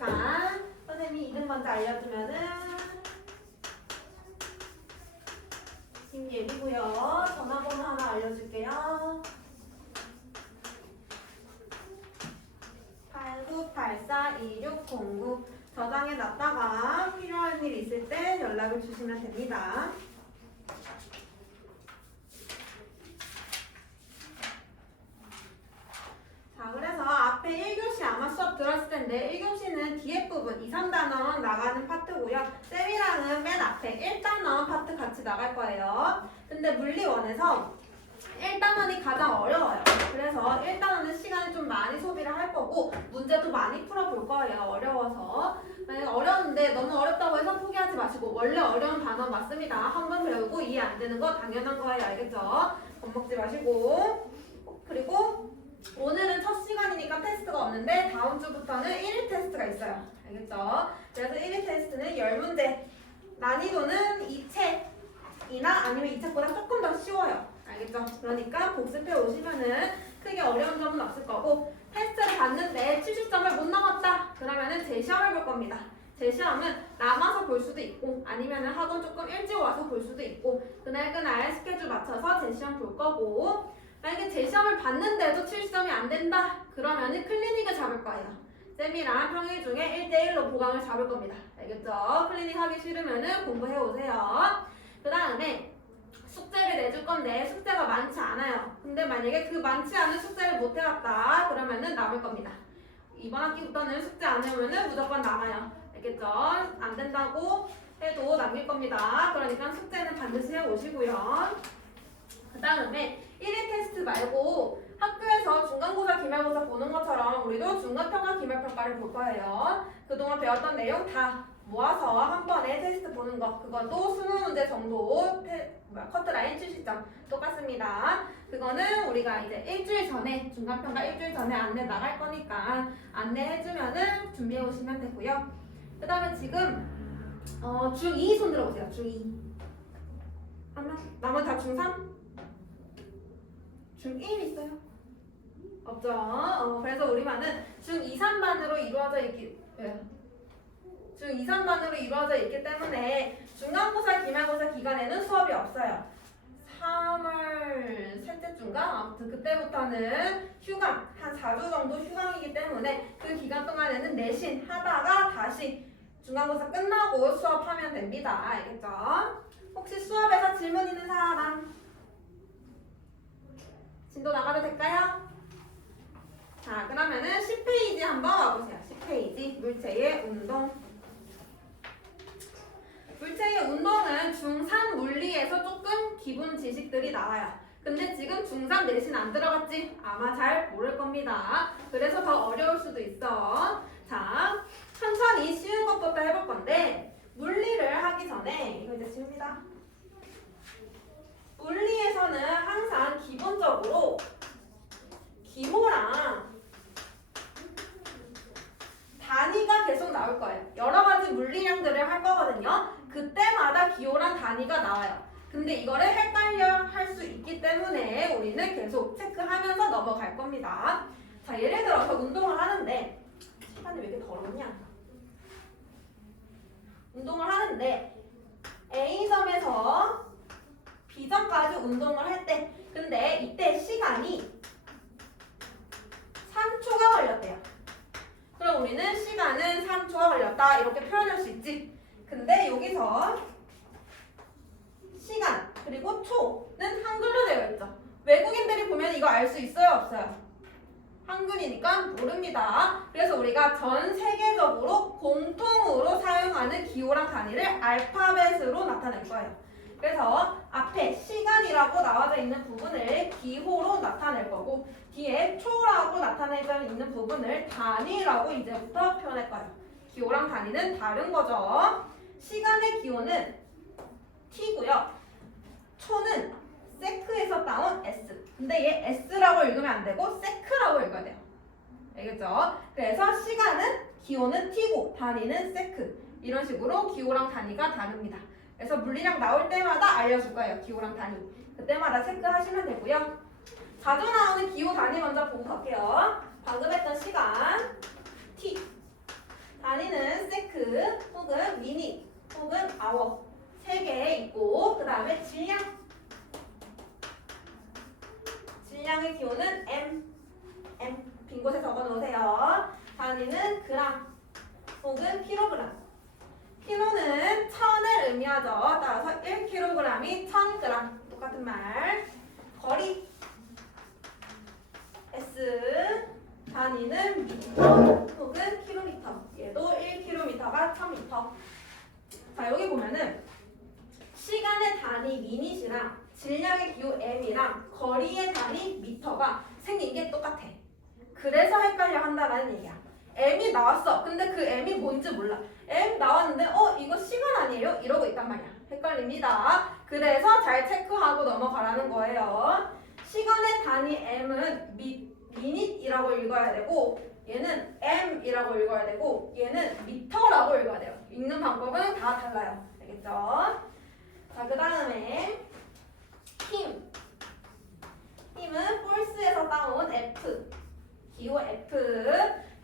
있으니까 선생님이 이름 먼저 알려주면은 김예리고요. 전화번호 하나 알려줄게요. 89842609 저장해 놨다가 필요한 일 있을 때 연락을 주시면 됩니다. 자, 그래서 앞에 1교시 아마 수업 들었을 텐데 1교시는 뒤에 부분 2, 3단원 나가는 파트고요. 쌤이랑은 맨 앞에 1단원 파트 같이 나갈 거예요. 근데 물리원에서 1단원이 가장 어려워요. 그래서 1단원은 시간을 좀 많이 소비를 할 거고 문제도 많이 풀어볼 거예요. 어려워서. 만약에 어려운데 너무 어렵다고 해서 포기하지 마시고 원래 어려운 단어 맞습니다. 한 번 배우고 이해 안 되는 거 당연한 거예요. 알겠죠? 겁먹지 마시고. 그리고 오늘은 첫 시간이니까 테스트가 없는데 다음 주부터는 1일 테스트가 있어요. 알겠죠? 그래서 1일 테스트는 10문제. 난이도는 2책이나 아니면 2책보다 조금 더 쉬워요. 알겠죠? 그러니까 복습해 오시면은 크게 어려운 점은 없을 거고 테스트를 봤는데 70점을 못 넘었다. 그러면은 재시험을 볼 겁니다. 재시험은 남아서 볼 수도 있고 아니면은 학원 조금 일찍 와서 볼 수도 있고 그날 스케줄 맞춰서 재시험 볼 거고 만약에 재시험을 봤는데도 70점이 안 된다. 그러면은 클리닉을 잡을 거예요. 쌤이랑 평일 중에 1대1로 보강을 잡을 겁니다. 알겠죠? 클리닉 하기 싫으면은 공부해 오세요. 그 다음에 숙제를 내줄 건데 숙제가 많지 않아요. 근데 만약에 그 많지 않은 숙제를 못 해왔다 그러면은 남을 겁니다. 이번 학기부터는 숙제 안 해오면은 무조건 남아요. 알겠죠? 안 된다고 해도 남길 겁니다. 그러니까 숙제는 반드시 해오시고요. 그 다음에 1일 테스트 말고 학교에서 중간고사, 기말고사 보는 것처럼 우리도 중간평가, 기말평가를 볼 거예요. 그동안 배웠던 내용 다 모아서 한 번에 테스트 보는 거 그것도 20문제 정도 커트라인 70점 똑같습니다. 그거는 우리가 이제 일주일 전에 중간평가 일주일 전에 안내 나갈 거니까 안내해주면은 준비해 오시면 되고요. 그 다음에 지금 중2 손 들어보세요. 중2 나머지 다 중3? 중1 있어요? 없죠. 그래서 우리 반은 중2, 3반으로 이루어져 있기 중2, 3반으로 이루어져 있기 때문에 중간고사, 기말고사 기간에는 수업이 없어요. 3월 셋째 주인가? 아무튼 그때부터는 휴강, 한 4주 정도 휴강이기 때문에 그 기간 동안에는 내신 하다가 다시 중간고사 끝나고 수업하면 됩니다. 알겠죠? 혹시 수업에서 질문 있는 사람? 진도 나가도 될까요? 자, 그러면은 10페이지 한번 와보세요. 10페이지 물체의 운동. 물체의 운동은 중3 물리에서 조금 기본 지식들이 나와요. 근데 지금 중3 내신 안 들어갔지? 아마 잘 모를 겁니다. 그래서 더 어려울 수도 있어. 자, 천천히 쉬운 것부터 해볼 건데 물리를 하기 전에 이거 이제 지웁니다. 물리에서는 항상 기본적으로 기호랑 단위가 계속 나올 거예요. 여러 가지 물리량들을 할 거거든요. 그때마다 기호랑 단위가 나와요. 근데 이거를 헷갈려 할 수 있기 때문에 우리는 계속 체크하면서 넘어갈 겁니다. 자, 예를 들어서 운동을 하는데 시간이 왜 이렇게 더럽냐? 운동을 하는데 A점에서 B점까지 운동을 할 때 근데 이때 시간이 3초가 걸렸대요. 그럼 우리는 시간은 3초가 걸렸다 이렇게 표현할 수 있지. 근데 여기서 시간 그리고 초는 한글로 되어 있죠. 외국인들이 보면 이거 알 수 있어요? 없어요? 한글이니까 모릅니다. 그래서 우리가 전 세계적으로 공통으로 사용하는 기호랑 단위를 알파벳으로 나타낼 거예요. 그래서 앞에 시간이라고 나와져 있는 부분을 기호로 나타낼 거고 뒤에 초라고 나타내져 있는 부분을 단위라고 이제부터 표현할 거예요. 기호랑 단위는 다른 거죠. 시간의 기호는 T고요. 초는 세크에서 따온 S. 근데 얘 S라고 읽으면 안 되고 세크라고 읽어야 돼요. 알겠죠? 그래서 시간은 기호는 T고 단위는 세크. 이런 식으로 기호랑 단위가 다릅니다. 그래서 물리량 나올 때마다 알려줄 거예요. 기호랑 단위. 그때마다 체크하시면 되고요. 자주 나오는 기호 단위 먼저 보고 갈게요. 방금 했던 시간 T. 단위는 세크 혹은 미닛 혹은 아워 3개 있고 그 다음에 질량의 기호는 M 빈 곳에 적어 놓으세요. 단위는 그람 혹은 킬로그램. 킬로는 천을 의미하죠. 따라서 1kg이 1000g. 똑같은 말. 거리 S. 단위는 미터 혹은 킬로미터. 얘도 1km가 1000m. 자, 여기 보면은 시간의 단위 미닛이랑 질량의 기호 m이랑 거리의 단위 미터가 생긴 게 똑같아. 그래서 헷갈려 한다는 얘기야. m이 나왔어. 근데 그 m이 뭔지 몰라. m 나왔는데 이거 시간 아니에요? 이러고 있단 말이야. 헷갈립니다. 그래서 잘 체크하고 넘어가라는 거예요. 시간의 단위 m은 미닛이라고 읽어야 되고 얘는 m이라고 읽어야 되고 얘는 미터라고 읽어야 돼요. 읽는 방법은 다 달라요. 알겠죠? 자, 그 다음에 힘은 폴스에서 따온 F 기호 F.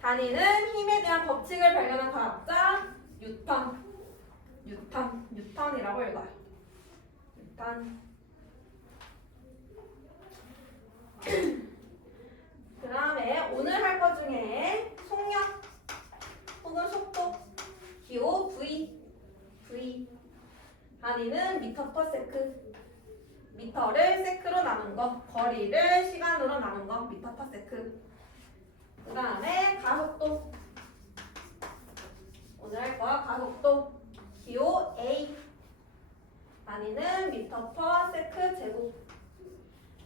단위는 힘에 대한 법칙을 발견한 과학자 뉴턴이라고 읽어요. 뉴턴. 그 다음에 오늘 할 것 중에 속력 혹은 속도 기호 V. 단위는 미터 퍼 세크. 미터를 세크로 나눈 거, 거리를 시간으로 나눈 거, 미터 퍼 세크. 그 다음에 가속도. 오늘 할 거 가속도 기호 A. 단위는 미터 퍼 세크 제곱.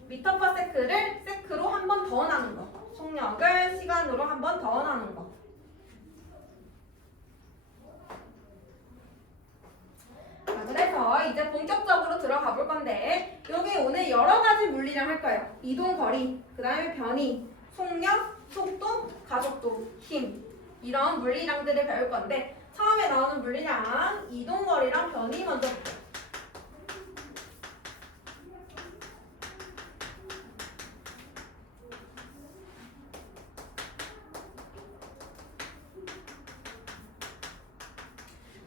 미터 퍼 세크를 세크로 한 번 더 나눈 거. 속력을 시간으로 한 번 더 나눈 거. 자, 그래서 이제 본격적으로 들어가 볼 건데 여기 오늘 여러 가지 물리량 할 거예요. 이동 거리, 그 다음에 변이, 속력, 속도, 가속도, 힘 이런 물리량들을 배울 건데 처음에 나오는 물리량 이동 거리랑 변이 먼저 볼게요.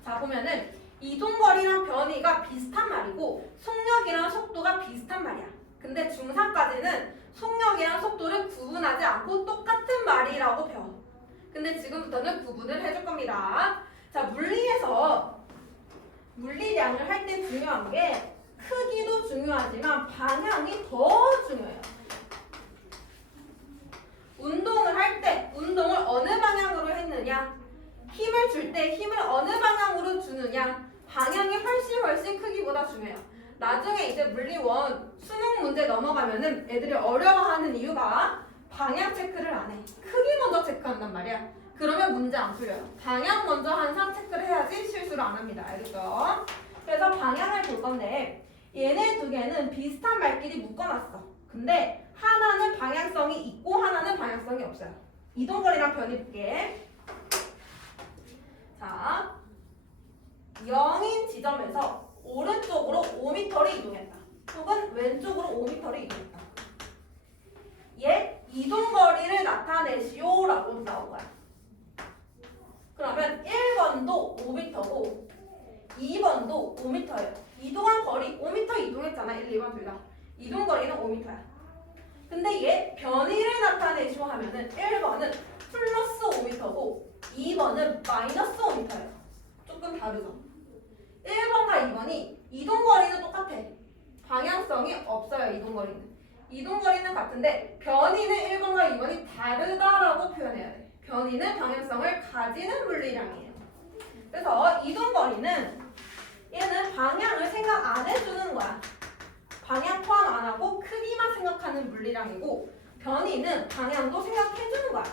자, 보면은 이동거리랑 변이가 비슷한 말이고 속력이랑 속도가 비슷한 말이야. 근데 중3까지는 속력이랑 속도를 구분하지 않고 똑같은 말이라고 배워. 근데 지금부터는 구분을 해줄 겁니다. 자, 물리에서 물리량을 할 때 중요한 게 크기도 중요하지만 방향이 더 중요해요. 운동을 할 때 운동을 어느 방향으로 했느냐, 힘을 줄 때 힘을 어느 방향으로 주느냐, 방향이 훨씬 크기보다 중요해요. 나중에 이제 물리원 수능 문제 넘어가면은 애들이 어려워하는 이유가 방향 체크를 안 해. 크기 먼저 체크한단 말이야. 그러면 문제 안 풀려요. 방향 먼저 항상 체크를 해야지 실수를 안 합니다. 알겠죠? 그래서 방향을 볼 건데 얘네 두 개는 비슷한 말끼리 묶어놨어. 근데 하나는 방향성이 있고 하나는 방향성이 없어요. 이동거리랑 변이 볼게. 자, 0인 지점에서 오른쪽으로 5m를 이동했다. 혹은 왼쪽으로 5m를 이동했다. 얘 이동거리를 나타내시오 라고 나온 거야. 그러면 1번도 5m고 2번도 5m예요. 이동한 거리 5m 이동했잖아. 1, 2번 둘 다. 이동거리는 5m야. 근데 얘 변이를 나타내시오 하면은 1번은 플러스 5m고 2번은 마이너스 5m예요. 조금 다르죠. 1번과 2번이 이동거리는 똑같아. 방향성이 없어요. 이동거리는 같은데 변이는 1번과 2번이 다르다라고 표현해야 돼. 변이는 방향성을 가지는 물리량이에요. 그래서 이동거리는 얘는 방향을 생각 안 해주는 거야. 방향 포함 안 하고 크기만 생각하는 물리량이고 변이는 방향도 생각해주는 거야.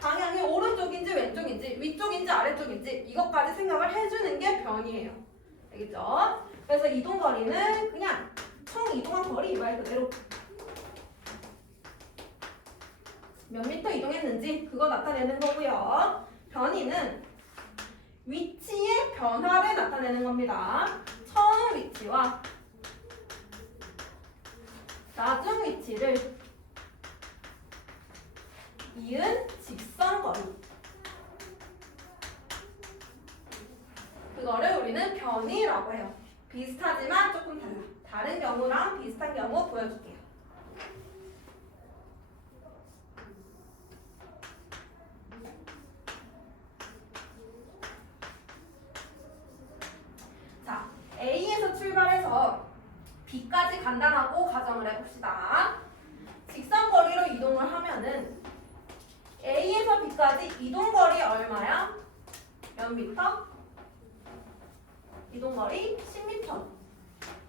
방향이 오른쪽인지 왼쪽인지 위쪽인지 아래쪽인지 이것까지 생각을 해주는 게 변이에요. 알겠죠? 그래서 이동거리는 그냥 총 이동한 거리 말 그대로 몇 미터 이동했는지 그거 나타내는 거고요. 변이는 위치의 변화를 나타내는 겁니다. 처음 위치와 나중 위치를 이은 직선 거리 B까지 간다라고 가정을 해봅시다. 직선거리로 이동을 하면은 A에서 B까지 이동거리 얼마야? 몇 미터? 이동거리 10m.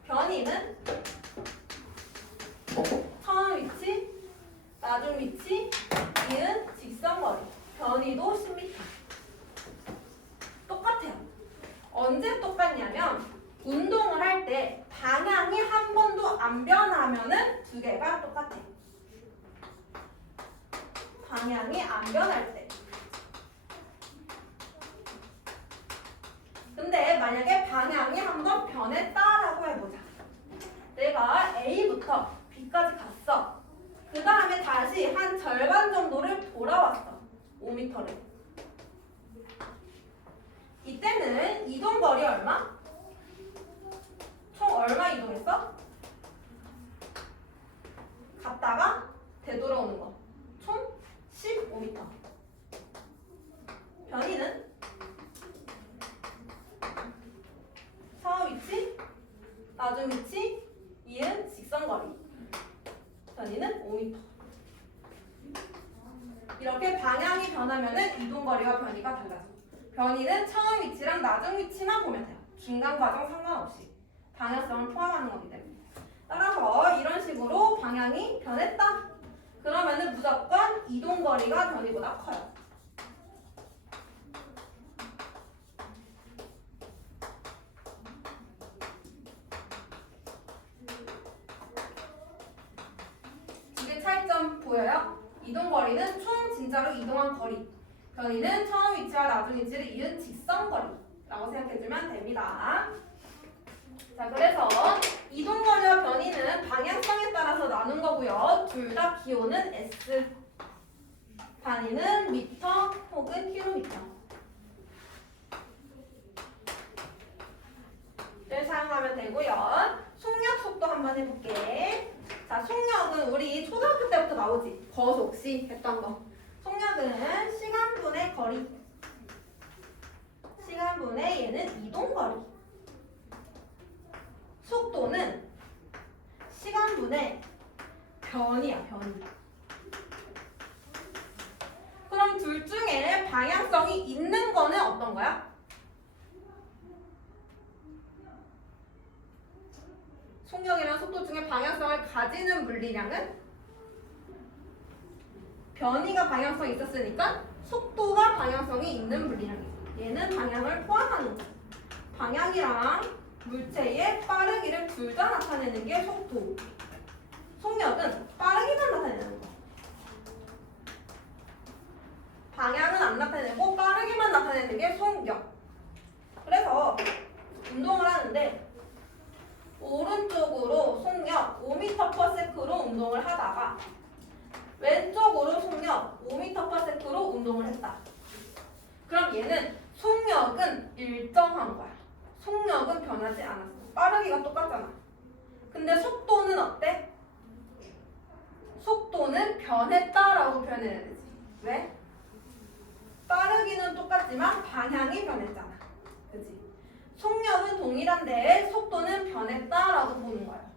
변이는 처음 위치, 나중 위치, 이은 직선거리. 변이도 10m. 똑같아요. 언제 똑같냐면 운동을 할 때 방향이 한 번도 안 변하면은 두 개가 똑같아. 방향이 안 변할 때. 근데 만약에 방향이 한 번 변했다라고 해보자. 내가 A부터 B까지 갔어. 그 다음에 다시 한 절반 정도를 돌아왔어. 5m를. 이때는 이동거리 얼마? 총 얼마 이동했어? 갔다가 되돌아오는 거. 총 15m. 변이는 처음 위치, 나중 위치, 이은 직선거리. 변이는 5m. 이렇게 방향이 변하면은 이동거리와 변이가 달라져. 변이는 처음 위치랑 나중 위치만 보면 돼요. 중간 과정 상관없이. 방향성을 포함하는 거기 때문에. 따라서 이런 식으로 방향이 변했다. 그러면은 무조건 이동거리가 변이보다 커요. 이게 차이점 보여요? 이동거리는 총 진짜로 이동한 거리. 변이는 처음 위치와 나중 위치를 이은 직선거리라고 생각해주면 됩니다. 자, 그래서 이동거리와 변이는 방향성에 따라서 나눈 거고요. 둘 다 기호는 S. 단위는 미터 혹은 킬로미터. 를 사용하면 되고요. 속력 속도 한번 해볼게. 자, 속력은 우리 초등학교 때부터 나오지. 거속시 했던 거. 속력은 시간분의 거리. 시간분의 얘는 이동거리. 속도는 시간분의 변이야, 변이. 그럼 둘 중에 방향성이 있는 거는 어떤 거야? 속력이랑 속도 중에 방향성을 가지는 물리량은? 변이가 방향성이 있었으니까 속도가 방향성이 있는 물리량이야. 얘는 방향을 포함하는 거야. 방향이랑 물체의 빠르기를 둘 다 나타내는 게 속도. 속력은 빠르기만 나타내는 거. 방향은 안 나타내고 빠르기만 나타내는 게 속력. 그래서 운동을 하는데 오른쪽으로 속력 5m/s로 운동을 하다가 왼쪽으로 속력 5m/s로 운동을 했다. 그럼 얘는 속력은 일정한 거야. 속력은 변하지 않았어. 빠르기가 똑같잖아. 근데 속도는 어때? 속도는 변했다라고 표현해야 되지. 왜? 빠르기는 똑같지만 방향이 변했잖아. 그치? 속력은 동일한데 속도는 변했다라고 보는 거야.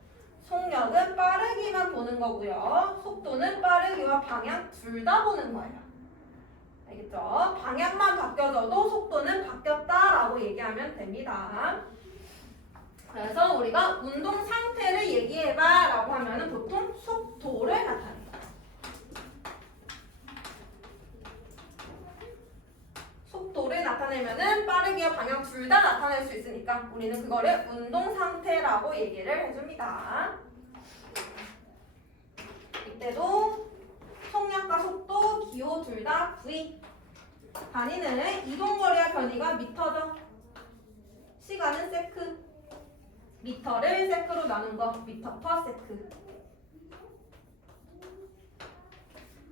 속력은 빠르기만 보는 거고요. 속도는 빠르기와 방향 둘 다 보는 거예요. 알겠죠? 방향만 바뀌어져도 속도는 바뀌었다라고 얘기하면 됩니다. 그래서 우리가 운동 상태를 얘기해봐 라고 하면은 보통 속도를 나타내요. 속도를 나타내면은 빠르기와 방향 둘 다 나타낼 수 있으니까 우리는 그거를 운동 상태라고 얘기를 해줍니다. 이때도 속력과 속도, 기호 둘 다 V. 단위는 이동거리와 변이가 미터죠. 시간은 세크. 미터를 세크로 나눈 거 미터 퍼 세크.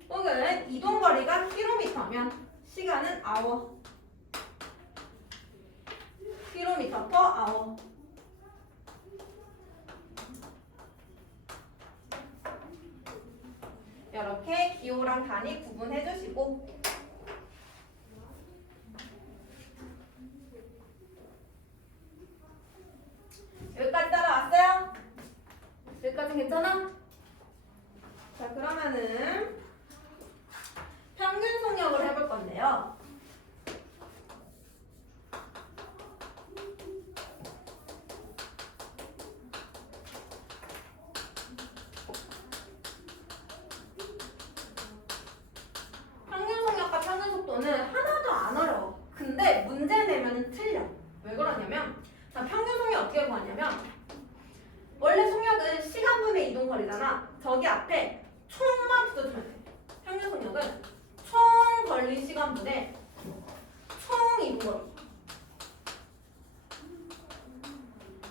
혹은 이동거리가 킬로미터면 시간은 아워. 킬로미터 퍼 아워. 이렇게 기호랑 단위 구분해 주시고 여기까지 따라왔어요? 여기까지 괜찮아? 자, 그러면은 평균 속력을 해볼 건데요. 평균 속력과 평균 속도는 하나도 안 어려워. 근데 문제 내면은 틀려. 왜 그러냐면, 자, 평균 속력 어떻게 구하냐면, 원래 속력은 시간분의 이동거리잖아. 저기 앞에 총만 붙여주면 돼. 평균 속력은 총 걸린 시간분의 총 이동거리.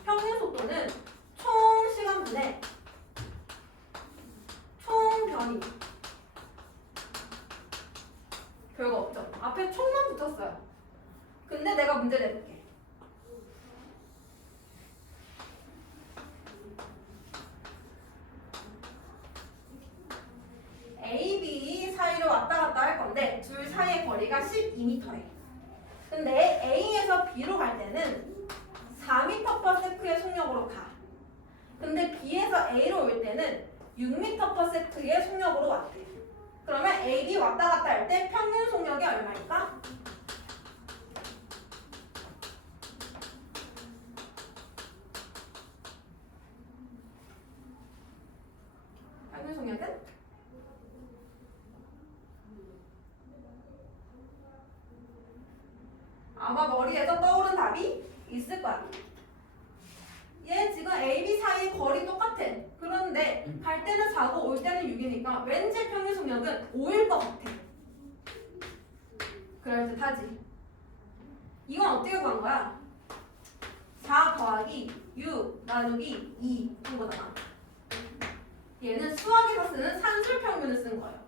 평균 속도는 총 시간분의 총 변이. 별거 없죠. 앞에 총만 붙었어요. 근데 내가 문제 내볼게. A, B 사이로 왔다 갔다 할 건데 둘 사이의 거리가 12m래. 근데 A에서 B로 갈 때는 4m/s의 속력으로 가. 근데 B에서 A로 올 때는 6m/s의 속력으로 왔대. 그러면 A, B 왔다 갔다 할 때 평균 속력이 얼마일까? 평균 속력은? 아마 머리에서 떠오른 답이 있을 거야. 얘 지금 A, B 사이의 거리 똑같아. 그런데 갈 때는 4고 올 때는 6이니까 왠지 평균 속력은 5일 것 같아. 그럴듯하지. 이건 어떻게 구한 거야? 4 더하기 6 나누기 2 한 거잖아. 얘는 수학에서 쓰는 산술 평균을 쓴 거예요.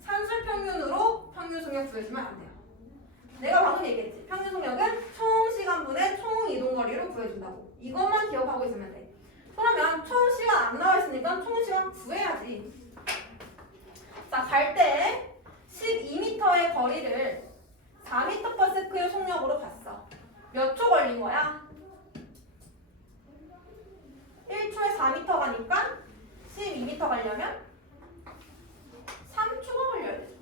산술 평균으로 평균 속력 구해주면 안 돼요. 내가 방금 얘기했지. 평균 속력은 총 시간분의 총 이동거리로 구해준다고. 이것만 기억하고 있으면 돼. 그러면 총 시간 안 나와 있으니까 총 시간 구해야지. 자, 갈 때 12m의 거리를 4m/s의 속력으로 갔어. 몇 초 걸린 거야? 1초에 4m 가니까 12m 가려면 3초가 걸려야 돼.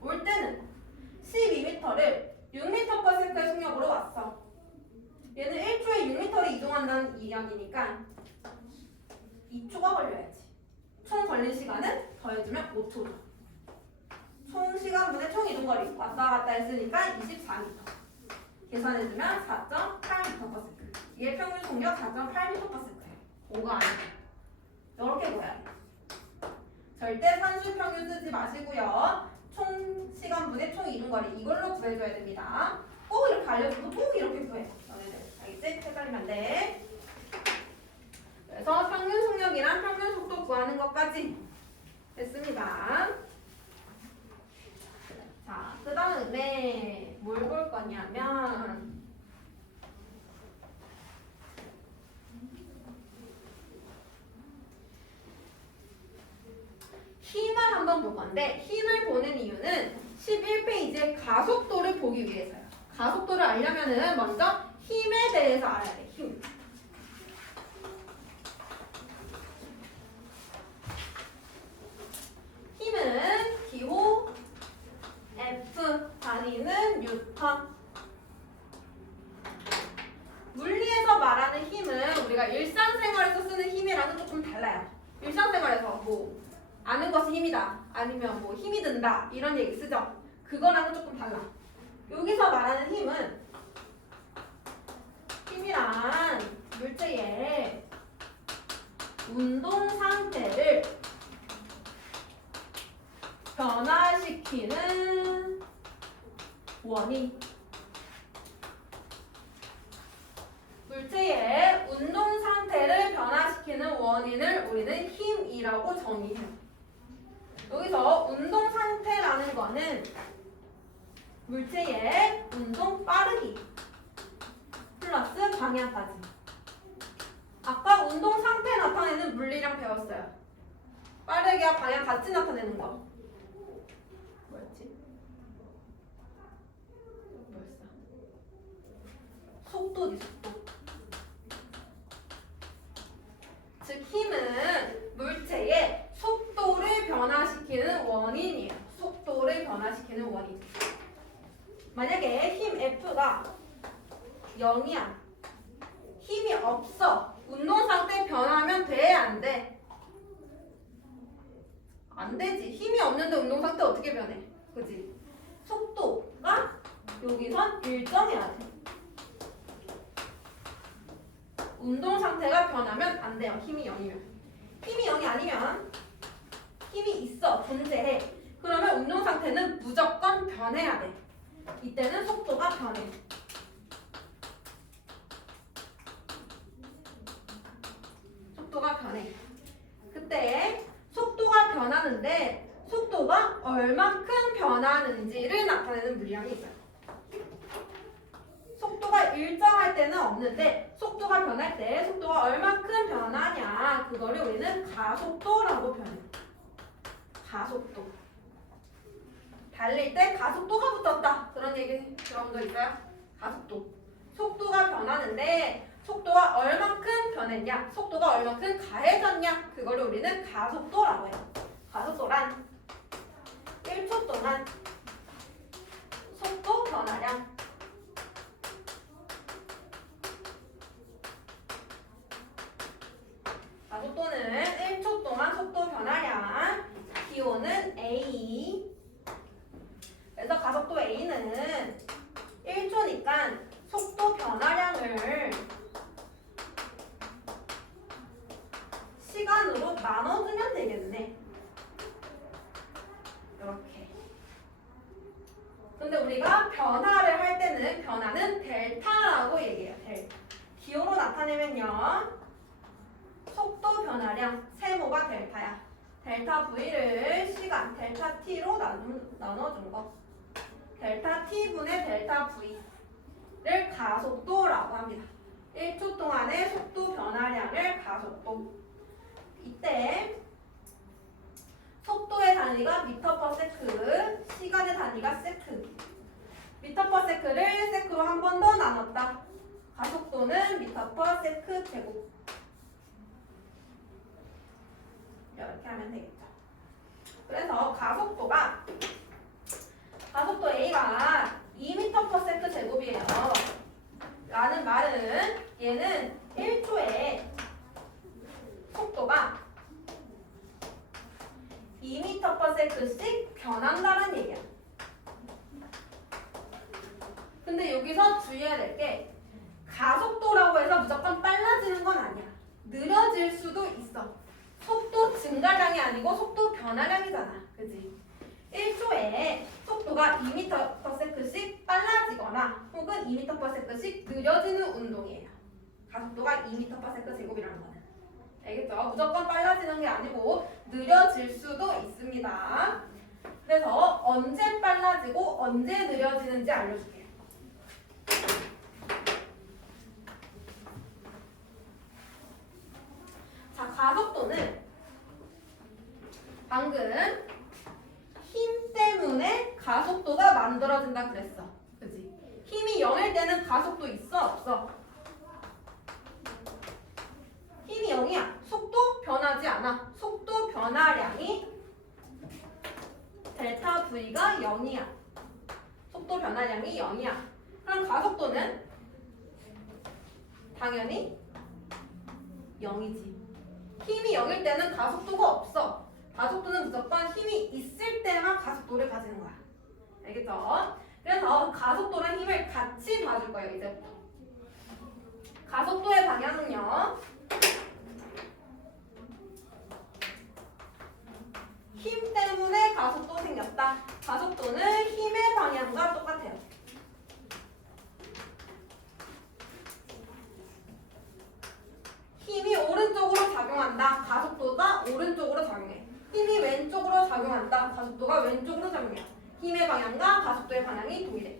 올 때는 12m를 6m/s의 속력으로 왔어. 얘는 1초에 6m를 이동한다는 이야기니까 2초가 걸려야지. 총 걸린 시간은 더해주면 5초죠. 총 시간분의 총 이동거리 왔다 갔다 했으니까 24m. 계산해주면 4.8m/s. 이게 평균 속력 4.8m/s예요. 5가 아니야. 이렇게 보여야 돼. 절대 산술 평균 쓰지 마시고요. 총 시간분의 총 이동거리 이걸로 구해줘야 됩니다. 꼭 이렇게 알려주고 꼭 이렇게 구해. 너네들 알겠지? 헷갈리면 안 돼. 그래서 평균 속력이랑 평균 속도 구하는 것까지 했습니다. 자, 그 다음에 뭘 볼 거냐면 힘을 한번 볼 건데 힘을 보는 이유는 11페이지의 가속도를 보기 위해서요. 가속도를 알려면은 먼저 힘에 대해서 알아야 돼. 힘. 힘은 기호 F 단위는 뉴턴. 물리에서 말하는 힘은 우리가 일상생활에서 쓰는 힘이랑은 조금 달라요. 일상생활에서 뭐 아는 것이 힘이다. 아니면 뭐 힘이 든다. 이런 얘기 쓰죠. 그거랑은 조금 달라. 여기서 말하는 힘이란 물체의 운동 상태를 변화시키는 원인. 물체의 운동 상태를 변화시키는 원인을 우리는 힘이라고 정의해요. 여기서 운동 상태라는 거는 물체의 운동 빠르기 플러스 방향까지. 아까 운동 상태 나타내는 물리량 배웠어요. 빠르기와 방향 같이 나타내는 거. 뭐였지? 뭐였어? 속도지, 속도. 즉 힘은 물체의 속도를 변화시키는 원인이에요. 속도를 변화시키는 원인. 만약에 힘 F가 0이야. 힘이 없어. 운동 상태 변하면 돼? 안 돼? 안 되지. 힘이 없는데 운동 상태 어떻게 변해? 그지? 속도가 여기선 일정해야 돼. 운동 상태가 변하면 안 돼요. 힘이 0이면. 힘이 0이 아니면 힘이 있어. 존재해. 그러면 운동 상태는 무조건 변해야 돼. 이때는 속도가 변해. 속도가 변해. 그때 속도가 변하는데 속도가 얼만큼 변하는지를 나타내는 물량이 있어요. 속도가 일정할 때는 없는데 속도가 변할 때 속도가 얼만큼 변하냐 그거를 우리는 가속도라고 표현해요. 가속도. 달릴 때 가속도가 붙었다. 그런 얘기 들어본 적 있어요? 가속도. 속도가 변하는데 속도가 얼만큼 변했냐 속도가 얼만큼 가해졌냐 그거를 우리는 가속도라고 해요. 가속도란 1초 동안 속도 변화량 가속도는 1초 동안 속도 변화량 기호는 A. 그래서 가속도 A는 1초니까 속도 변화량을 시간으로 나눠주면 되겠네. 이렇게. 근데 우리가 변화를 할 때는 변화는 델타라고 얘기해요. 델타. 기호로 나타내면요. 속도 변화량 세모가 델타야. 델타 V를 시간 델타 T로 나눠준 거. 델타 T분의 델타 V를 가속도라고 합니다. 1초 동안의 속도 변화량을 가속도. 이때 속도의 단위가 미터 퍼 세크, 시간의 단위가 세크. 미터 퍼 세크를 세크로 한 번 더 나눴다. 가속도는 미터 퍼 세크 제곱. 이렇게 하면 되겠죠. 그래서 가속도 A가 2m/s 제곱이에요. 라는 말은 얘는 1초에 속도가 2m/s씩 변한다는 얘기야. 근데 여기서 주의해야 될 게 가속도라고 해서 무조건 빨라지는 건 아니야. 느려질 수도 있어. 속도 증가량이 아니고 속도 변화량이잖아. 그지? 1초에 속도가 2m/s씩 빨라지거나 혹은 2m/s씩 느려지는 운동이에요. 가속도가 2m/s 제곱이라는 거는. 알겠죠? 무조건 빨라지는 게 아니고 느려질 수도 있습니다. 그래서 언제 빨라지고 언제 느려지는지 알려줄게요. 자, 가속도는 방금 힘 때문에 가속도가 만들어진다 그랬어. 그치? 힘이 0일 때는 가속도 있어? 없어? 힘이 0이야. 속도 변하지 않아. 속도 변화량이 델타 V가 0이야. 속도 변화량이 0이야. 그럼 가속도는 당연히 0이지. 힘이 0일 때는 가속도가 없어. 가속도는 무조건 힘이 있을 때만 가속도를 가지는 거야. 알겠죠? 그래서 가속도랑 힘을 같이 봐줄 거예요, 이제부터. 가속도의 방향은요. 힘 때문에 가속도 생겼다. 가속도는 힘의 방향과 똑같아요. 힘이 오른쪽으로 작용한다. 가속도가 오른쪽으로 작용해. 힘이 왼쪽으로 작용한다. 가속도가 왼쪽으로 작용해. 힘의 방향과 가속도의 방향이 동일해.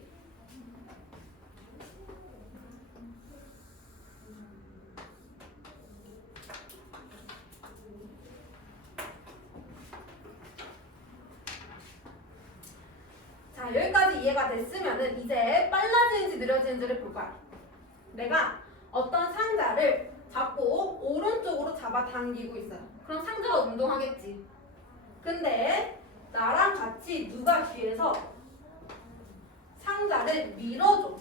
자, 여기까지 이해가 됐으면은 이제 빨라지는지 느려지는지를 볼 거야. 내가 어떤 상자를 잡고 오른쪽으로 잡아 잡아당기고 있어요. 그럼 상자가 운동하겠지. 근데 나랑 같이 누가 뒤에서 상자를 밀어줘.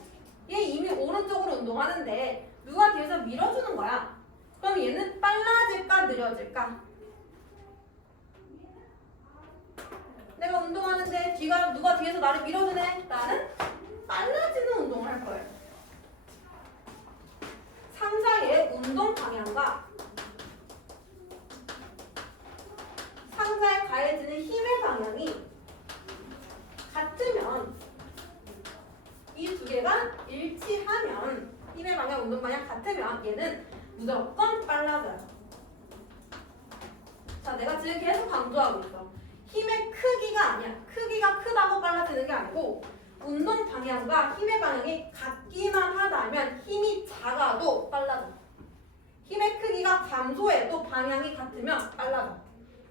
얘 이미 오른쪽으로 운동하는데 누가 뒤에서 밀어주는 거야. 그럼 얘는 빨라질까 느려질까? 내가 운동하는데 누가 뒤에서 나를 밀어주네. 나는 빨라지는 운동을 할 거예요. 상자의 운동 방향과 상자에 가해지는 힘의 방향이 같으면 이 두 개가 일치하면 힘의 방향, 운동 방향 같으면 얘는 무조건 빨라져요. 자, 내가 지금 계속 강조하고 있어. 힘의 크기가 아니야. 크기가 크다고 빨라지는 게 아니고 운동 방향과 힘의 방향이 같기만 하다면 힘이 작아도 빨라져. 힘의 크기가 감소해도 방향이 같으면 빨라져.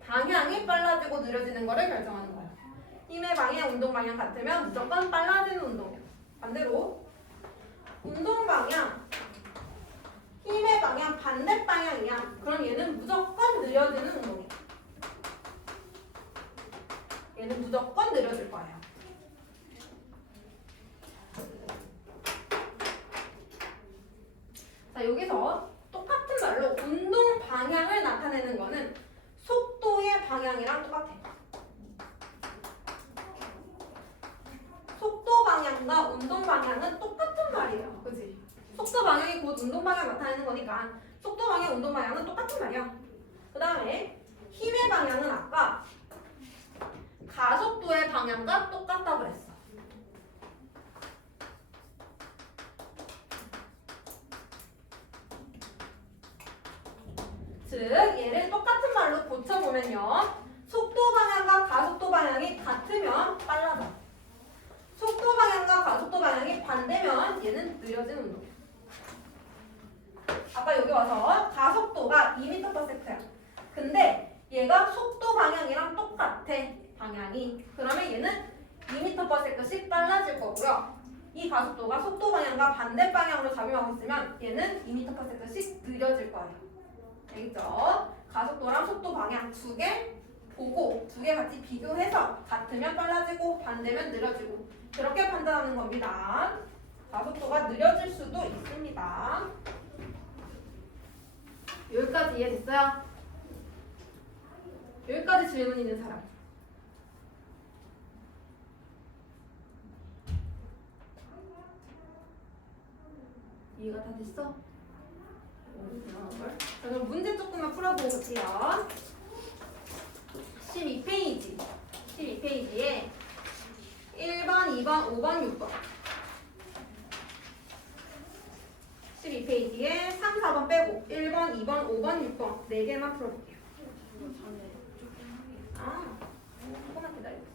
방향이 빨라지고 느려지는 거를 결정하는 거야. 힘의 방향, 운동 방향 같으면 무조건 빨라지는 운동이야. 반대로 운동 방향, 힘의 방향 반대 방향이야. 그럼 얘는 무조건 느려지는 운동이야. 얘는 무조건 느려질 거예요. 자, 여기서 똑같은 말로 운동 방향을 나타내는 거는 속도의 방향이랑 똑같아요. 속도 방향과 운동 방향은 똑같은 말이에요. 그치? 속도 방향이 곧 운동 방향 나타내는 거니까 속도 방향, 운동 방향은 똑같은 말이야. 그 다음에 힘의 방향은 아까 가속도의 방향과 똑같다고 그랬어. 즉 얘를 똑같은 말로 고쳐보면요. 속도 방향과 가속도 방향이 같으면 빨라져. 속도 방향과 가속도 방향이 반대면 얘는 느려진 운동이야. 아까 여기 와서 가속도가 2m/s야. 근데 얘가 속도 방향이랑 똑같아. 방향이. 그러면 얘는 2m/s씩 빨라질 거고요. 이 가속도가 속도 방향과 반대 방향으로 작용하고 있으면 얘는 2m/s씩 느려질 거예요. 알겠죠? 가속도랑 속도 방향 두 개 보고 두 개 같이 비교해서 같으면 빨라지고 반대면 느려지고 그렇게 판단하는 겁니다. 가속도가 느려질 수도 있습니다. 여기까지 이해됐어요? 여기까지 질문 있는 사람? 이해가 다 됐어? 자, 그럼 문제 조금만 풀어보고 볼게요. 12페이지. 12페이지에 1번, 2번, 5번, 6번. 12페이지에 3, 4번 빼고 1번, 2번, 5번, 6번 4개만 풀어볼게요. 아, 조금만 기다려주세요.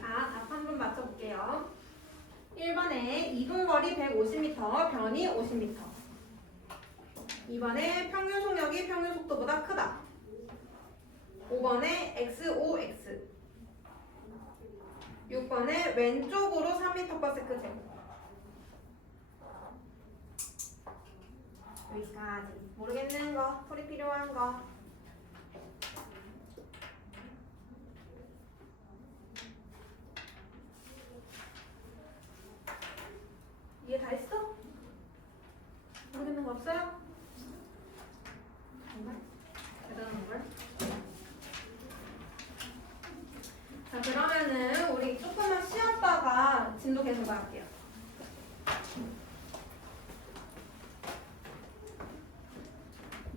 자, 답 한 번 맞춰볼게요. 1번에 이동거리 150m, 변이 50m. 2번에 평균 속력이 평균 속도보다 크다. 5번에 XOX. 6번에 왼쪽으로 3m/s 제곱. 여기까지. 모르겠는 거, 풀이 필요한 거. 이해 다 했어? 모르겠는 거 없어요? 정말? 대단한 걸? 자, 그러면은 우리 조금만 쉬었다가 진도 계속 나갈게요.